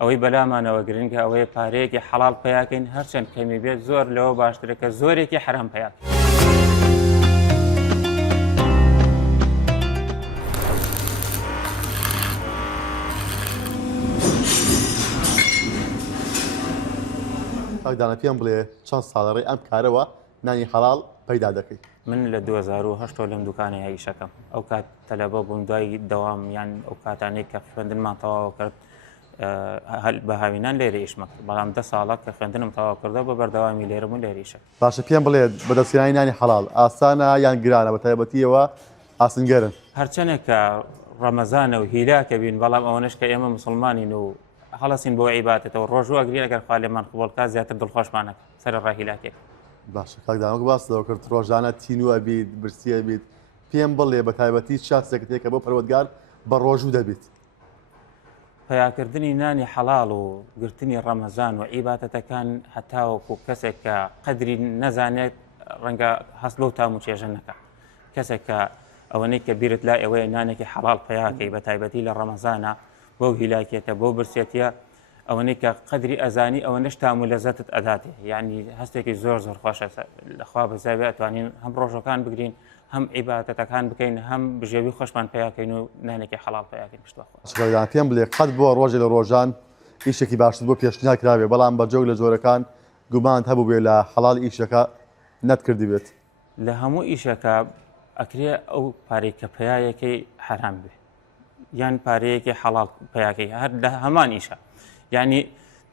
ئەوەی بەلامانەوە گرنگە ئەوەیە پارەیەکی حەڵال پێیاکەین هەرچەند کەمی بێت زۆر لەوە باشترە کە زۆرێکی حرام پێیاکەین. ئەگدانە پێم بڵێ چەند ساڵەڕێ ئەم کارەوە نانی حەڵال پەیدا دەکەی؟ من لە 2008 لەم دوکانەیە ئیشەکەم ئەو کات تەلەبە بووم دوای دەوام یان ئەو کاتانەی کە خوێندنمان تەواو کرد بە هاوینان لێرە ئیشمە کرد بەڵام 10 ساڵە کە خوێندنم تەواو کردە بە بەردەوامی لێرەم و لێرە ئیشە. باشە پێم بڵێ بەدەستهێنانی نانی حەڵال ئاسانە یان گرانە بە تایبەتیەوە ئاسنگەرن؟ هەرچەنێک کە ڕەمەزانە و هیلاکە بین بەڵام ئەوەنش کە ئێمە موسڵمانین و هەڵەسین بۆ عیبادەتەوە ڕۆژ و ئەگرین ئەگەر خوا لێمان قبوڵکات زیاتر دڵخۆشمانەکە سەرەڕای هیلاکێک. باشە کاکدانەوەک باس لەوە کرد ڕۆژانە تینووە بیت برسیە بیت پێم بڵێ بە تایبەتی شاسێک تێکە بۆ پەروەردگار بە ڕۆژوو دەبێت. پیاکردنی نانی حەڵاڵ و گرتنی ڕەمەزان و عیبادەتەکان هەتاوەکو کەسێک کە قەدری نەزانێت ڕەنگە هەست لەو تام و چێژە نەکە. کەسێک کە ئەوەنەی کە بیرت لای ئەوەیە نانێکی حەڵاڵ پیاکەی بە تایبەتی لە ڕەمەزانە بۆ هیلاکێتە بۆ برسێتیە ئەوەنەی کە قەدری ئەزانی ئەوە نەش تام و لەزەتت ئەداتێ یعنی هەستێکی زۆر زۆر خۆشە لەخوا بەزاوی ئەتوانین هەم ڕۆژەکان بگرین هەم عیبادەتەکان بکەین هەم بژێوی خۆشمان پیاکەین و نانێکی حەڵاڵ پیاکەین پشتوەخوا. پێم بڵێ قەت بۆ ڕۆژێ لە ڕۆژان ئیشێکی باشتر بۆ پێشنیا کراوێ بەڵام بەرجەو لە جۆرەکان گومان هەبوو بێ لە حەڵال ئیشەکە نەتکردی بێت. لە هەموو ئیشەکە ئەکرێ ئەو پارەی کە پیاەکەی حرام بێ یان پارەیەکی حەڵال پیاکەی هەر لە هەمان ئیشە یعنی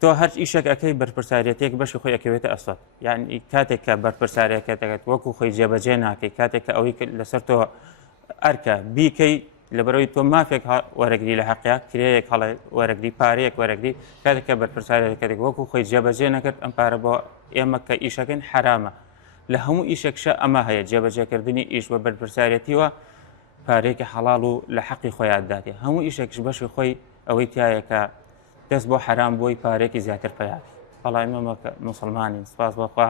تۆ هەر ئیشێک ئەەکەی بەرپرساریەتێک بەشی خۆی ئەکەوێتە ئەسوات یعنی کاتێک کە بەرپرساریەکەتەکەت وەکو خۆی جێبەجێ ناکەی کاتێک کە ئەوەی لەسەر تۆ ئەرکە بیکەی لەبەرەوەی تۆ مافێک وەرەگری لە حەقیا کرێیەک هەڵە وەرەگری پارەیەک وەرەگری کاتێک کە بەرپرساریەکەتێک وەکو خۆی جێبەجێ نەکرد ئەم پارە بۆ ئێمە کە ئیشەکەن حرامە لە هەموو ئیشێکشە ئەمە هەیە جێبەجێکردنی ئیش بە بەرپرساریەتیوە پارەیەکی حەڵاڵ و لە حەقی خۆیان دادێ هەموو ئیشێکش بەشی خۆی ئەوەی تایەکە دەست بۆ حرام بۆی پارێکی زیاتر پیاکی بەڵام ئێمە موسڵمانین سپاس بەخوا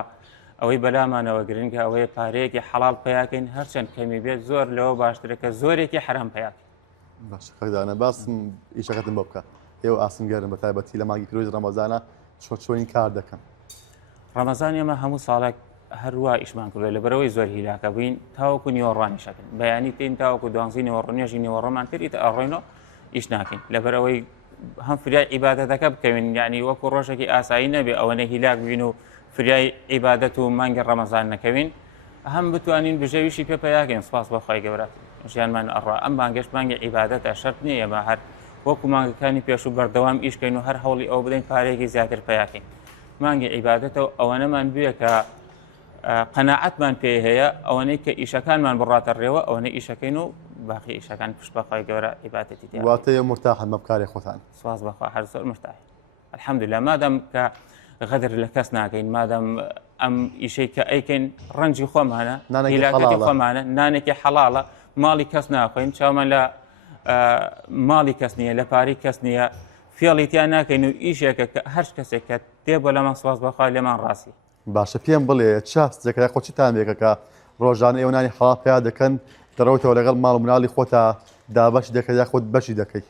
ئەوەی بەلامانەوە گرنگە ئەوەیە پارەیەکی حەڵال پیاکەین هەرچەند کەمی بێت زۆر لەوە باشترە کە زۆرێکی حرام پیاکی. باشە کاکدانە باسم ئیشەکەتم بۆ بکە ئێوە ئاسنگەرن بە تایبەتی لە مانگی کرۆژ ڕەمەزانە چۆنین کار دەکەن؟ ڕەمەزان ئێمە هەموو ساڵێک هەروە ئیشمان کردوێت لەبەرەوەی زۆر هیلاکە بووین تاوەکو نیوەڕوانیشەکەن بەیانی تین تاوەکو دوانزی نیوەڕۆنیێژی نیوەڕۆمان کردیتە ئەڕۆینەوە ئیش ناکەین لەبەرەوەی هەم فریای عیبادەتەکە بکەوین یعنی وەکو ڕۆژێکی ئاسایی نەبێ ئەوەنە هیلاک بین و فریای عیبادەت و مانگی ڕەمەزان نەکەوین هەم بتوانین بژێویشی پێ پیاکەین سپاس بەخوای گەورە ژیانمان ئەڕوا ئەم مانگەش مانگی عیبادەتە شەرت نییە ئێمە هەر وەکو مانگەکانی پێش و بەردەوام ئیشکەین و هەر هەوڵی ئەو بدەین پارێکی زیاتر پیاکەین مانگی عیبادەتەوە ئەوەنەمان بووە کە قەناعەتمان پێ هەیە ئەوەنەی کە ئیشەکانمان بڕاتە ڕێوە ئەوەنە ئیشەکەین و باقی ئیشەکان پشت بەخوای گەورە عیبادەتی تیا واتەیە مرتاحن بە بکاری خۆتان سواز بەخوا هەر زۆر مرتاح الحەمدوللا مادەم کە غەدر لە کەس ناکەین مادەم ئەم ئیشەی کە ئەیکەین ڕەنجی خۆمانە هیلاکەتی خۆمانە نانێکی حەڵاڵە ماڵی کەس ناخۆین چاومان لە ماڵی کەس نییە لە پاری کەس نییە فێڵیتیان ناکەین و ئیشێکە کە هەر کەسێک کە تێبە لەمان سواز بەخوا لێمان ڕاستی. باشە پێم بڵێ چاستێکە خۆچتان بێکەکە ڕۆژانە ئێوە نانی حەڵال پیا دەکەن دەڕەوتەوە لەگەڵ ماڵ و مناڵی خۆتە دابەش دەکەی یا خۆت بەشی دەکەی؟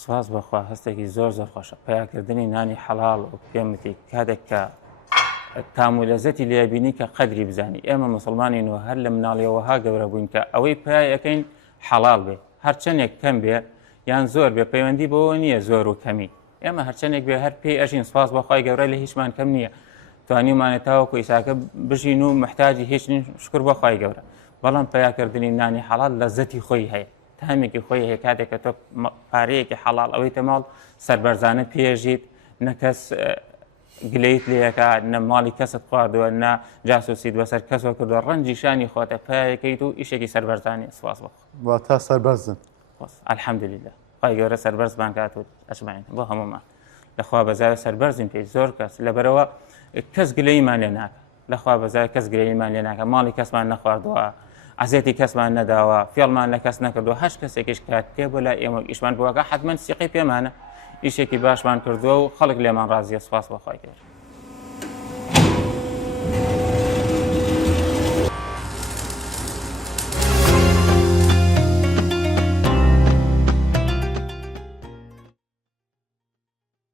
سواز بەخوا هەستێکی زۆر زۆر خۆشە پیاکردنی نانی حەڵاڵ و پێمتی کاتێک کە تام و لەزەتی لێبینی کە قەدری بزانی ئێمە موسڵمانین و هەر لە مناڵیەوەها گەورە بووین کە ئەوەی پیاەکەین حەڵاڵ بێ هەرچەندێک کەم بێ یان زۆر بێ پەیوەندی بەوە نییە زۆر و کەمی ئێمە هەرچەندێک بێ هەر پێی ئەژین سواز بەخوای گەورە لە هیچمان کەم نییە توانیمانێت تاوەکو ئیساکە بژین و محتاجی هیچ شکر بەخوای گەورە بەڵام پیاکردنی نانی حەڵال لەزەتی خۆی هەیە تامێکی خۆی هەیە کاتێک کە تۆ پارەیەکی حەڵال ئەوەیتە ماڵ سەربەرزانە پێژیت نەکەس گلەیت لێەکە نە ماڵی کەست خواردووە نا جاسوسیت بەسەر کەسەوە کردووە ڕەنجی شانی خۆتە پیاەکەیت و ئیشێکی سەربەرزانی سواز بەخوا تا سەربەرزن الحەمدوللیلا خی گەورە سەربەرزمان کات و ئەجمعین بۆ هەمومان لەخوا بەزای سەربەرزین پێی زۆر کەس لەبەرەوە کەس گلەیمان لێ ناکە لەخوا بەزای کەس گلەیمان لێ ناکە ماڵی کەسمان نەخواردووە عزیەتی کەسمان نەداوە فێڵمان لە کەس نەکردووە هەش کەسێکیش کات تێبوو لە ئێمە ئیشمان بووەکە حتمما سیقی پێمانە ئیشێکی باشمان کردووە و خەڵک لێمان ڕازیە سپاس بەخوای گەورە.